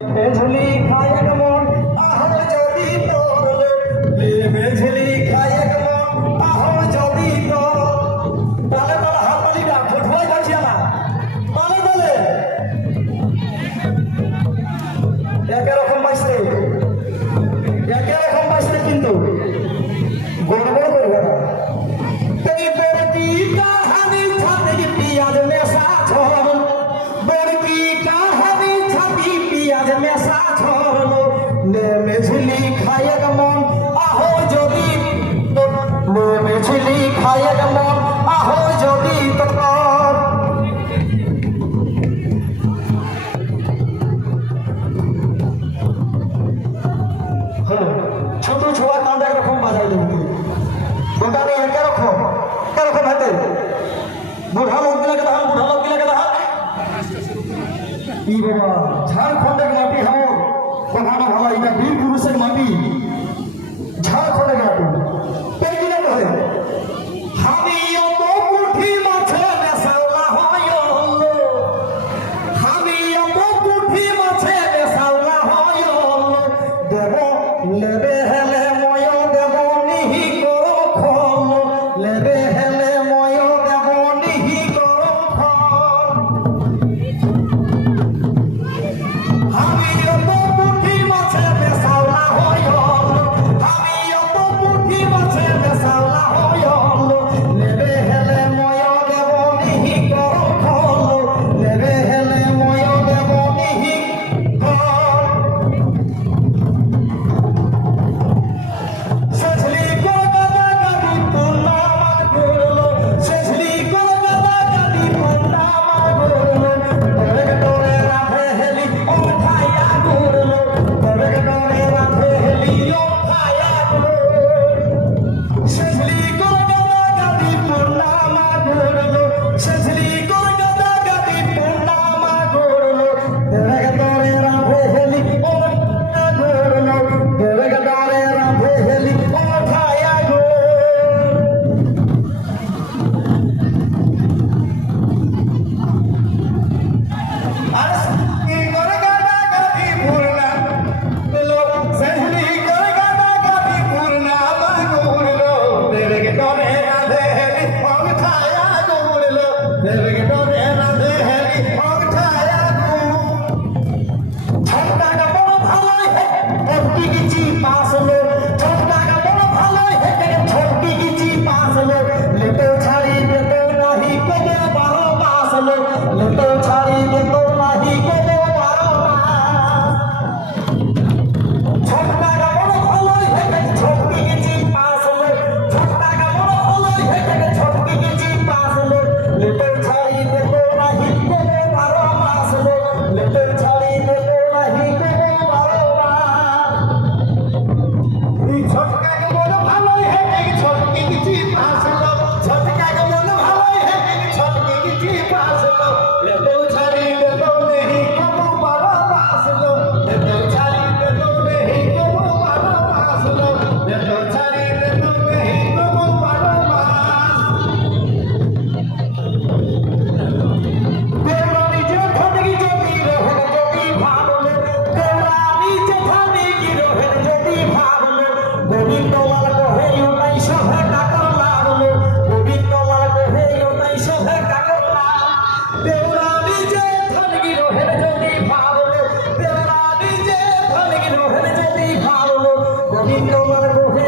মেঝলি খায় মন আহ যদি তোর মেঝলি খায় মন আহ যদি তোর তালে তালে হাত তালি না ফুটবল যাচ্ছি না তালে তালে একরকম বাঁচতে কিন্তু গড়বড় করবে না এই বেটি কাহানি ছাতে পিয়াজ মেশা ঝোল বেটি কাহানি ছাতি পিয়াজ মেশা ঝোল মেঝলি খায় মন আহো যদি মেঝলি খায় মন আহো যদি তোর ছোট ছোয়া কাঁদা এরকম বাজাই দেবে ওখানে এরকম হাতে বুড়া লোক গিলাকে দাহান বুড়া লোক গিলাকে দাহান ই বাবা ঝাড়খণ্ডের মাটি হাও ওখানে ভালো এটা বীর পুরুষের মাটি ঝাড়খণ্ডের মাটি এই দিনে বলে আমি অত পুঠি মাছে মেশাওয়া হয় আমি অত পুঠি মাছে মেশাওয়া হয় দেব লেবে হেলে ময় দেব নিহি করো খন লেবে হেলে ময় দেব নিহি করো খন আমি অত পুঠি মাছে মেশাওয়া হয় আমি অত পুঠি মাছে মেশাওয়া হয় লেবে হেলে ময় দেব নিহি করো খন লেবে হেলে ময় দেব নিহি খন সেঝলি কলকাতা গাদি পূর্ণামা করলো সেঝলি কলকাতা গাদি পূর্ণামা করলো ডরে ডরে রাধে হেলি ওঠায়া করলো ডরে ডরে রাধে হেলি ওঠায়া করলো সেঝলি কলকাতা গাদি পূর্ণামা করলো সেঝলি কলকাতা গাদি পূর্ণামা করলো ডরে ডরে রাধে হেলি ওঠায়া করলো ডরে ডরে রাধে হেলি ওঠায়া করলো আরে কলকাতা গাদি পূর্ণা লোক সেঝলি কলকাতা গাদি পূর্ণামা করলো ডরে ডরে রাধে হেলি ওঠায়া করলো ডরে ডরে রাধে হেলি ওঠায়া করলো ঝন্ডা का बड़ा ভালোই হে छोटी किची पास लो ঝন্ডা का बड़ा ভালোই হে छोटी किची पास लो लेतो छाड़ी देतो नाही कोबो 12 मास लो लेतो छाड़ी देतो नाही कोबो 12 मास ঝন্ডা का बड़ा ভালোই হে छोटी किची पास लो ঝন্ডা का बड़ा ভালোই হে छोटी किची पास लो लेतो छाड़ी देतो नाही कोबो 12 मास लो लेतो छाड़ी देतो नाही कोबो 12 मास এই ঝটকা কে বড় ভালোই হে এই ঝটকি কিছি পাস লো ঝটকা কে বড় ভালোই হে এই ঝটকি কিছি পাস লো লেতো ছাড়ি দেতো নেহি কবু 12 মাস লো লেতো ছাড়ি দেতো নেহি কবু 12 মাস লো লেতো ছাড়ি দেতো নেহি কবু 12 মাস দেওরানি যেখানে যদি রহে যদি ভাবলে দেওরানি যেখানে কি রহে যদি ভাবলে গোবিন্দলাল কহে ওটাই সহে টাকার লাগলো গোবিন্দলাল কহে ওটাই সহে টাকার লাগ দেওরানি যেখানে কি রহে যদি ভাবলে দেওরানি যেখানে কি রহে যদি ভাবলো গোবিন্দলাল কহে